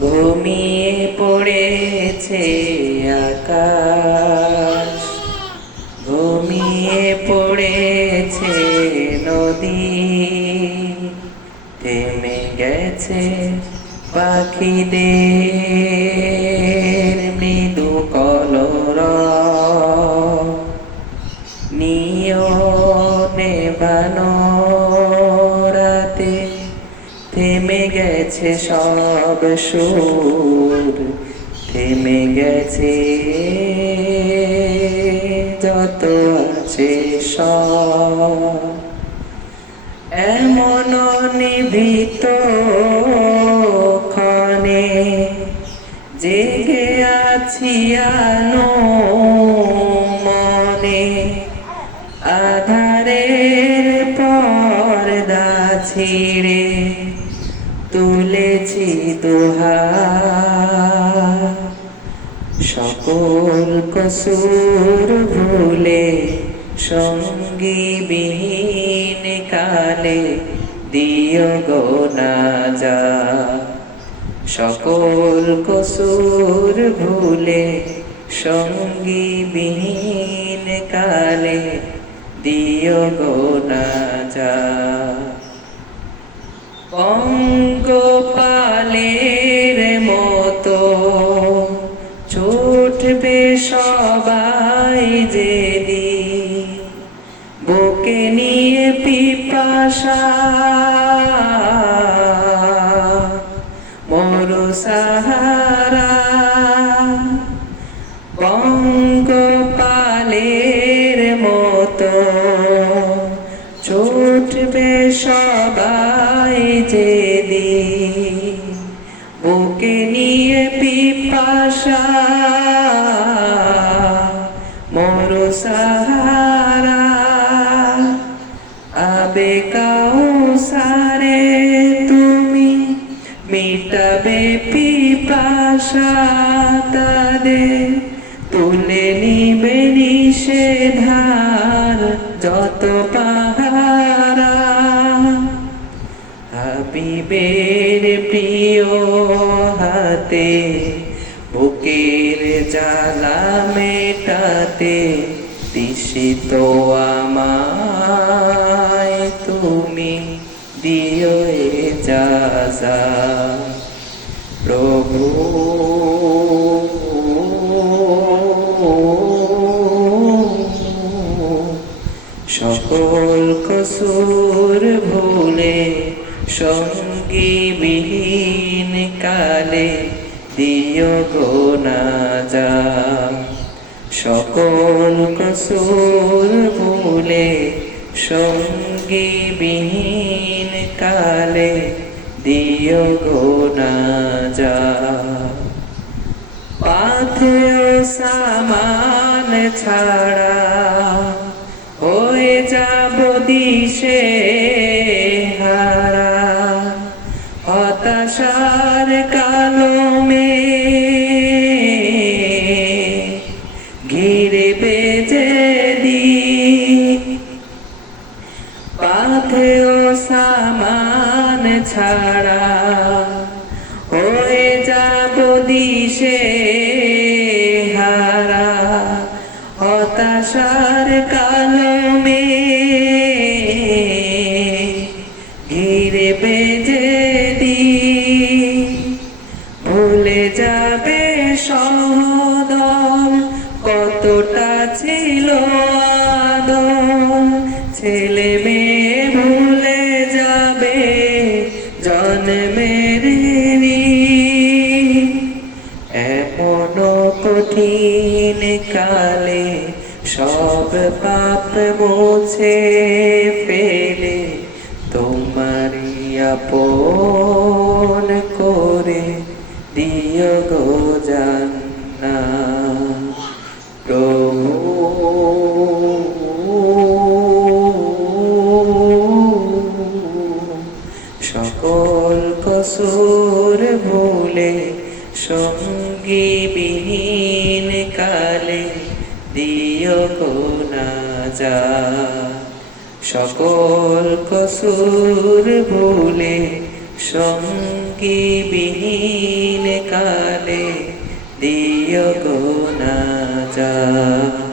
ঘুমিয়ে পড়েছে আকাশ, ঘুমিয়ে পড়েছে নদী, থেমে গেছে পাখিদের মৃদু কলরব, নিয়নে বানো রাতে থেমে গেছে সব সুর, থেমে গেছে যত আছে সব। এমন নিভৃত ক্ষণে জেগে আছি আনো মনে, আধারের পর্দা ছিঁড়ে তুলেছি দুহাত, সকল কসুর ভুলে সঙ্গী বিহীন কালে দিও গো নাজাত। সকল কসুর ভুলে সঙ্গী বিহীন কালে দিও গো নাজাত। পঙ্গপালের মতো ছুটবে সবাই যেদিন, বুকে নিয়ে পিপাসা মরু সাহারা। পঙ্গপালের মতো ছুটবে সবাই যেদিন, বুকে নিয়ে পিপাসা মরু সাহারা। আবে কাউসারে তুমি মিটাবে পিপাসা তাদের, তুলে নিবে নিষেধার যত পাহারা। হাবিবের প্রিয় হাতে বুকের জ্বালা মেটাতে তৃষিত আমায় তুমি দিও ইজাজত। প্রভু সকল কসুর ভুলে সঙ্গী বিহীন কালে দিও গো নাজাত। সকল কসুর ভুলে সঙ্গী বিহীন কালে দিও গো নাজাত। পাথেয় সামান ছাড়া হয়ে যাব দিশে হারা, হতাশার কালো মেঘ ঘিরে বেজে দিন। পাথেয় সামান ছাড়া হয়ে যাব দিশে হারা, হতাশার কালো মেঘ ঘিরে বেজে দিন। ভুলে যাবে সহদর কতটা ছিল আদর, ছেলে মেয়ে ভুলে যাবে জন্মের ঋণ। এমন কঠিন কালে সব পাপ মুছে ফেলে তোমারি আপন করে দিও গো জান্নাত। প্রভু সকল কসুর ভুলে সঙ্গী বিহীন কালে দিও গো নাজাত। সকল কসুর ভুলে সঙ্গী বিহীন কালে দিও গো নাজাত।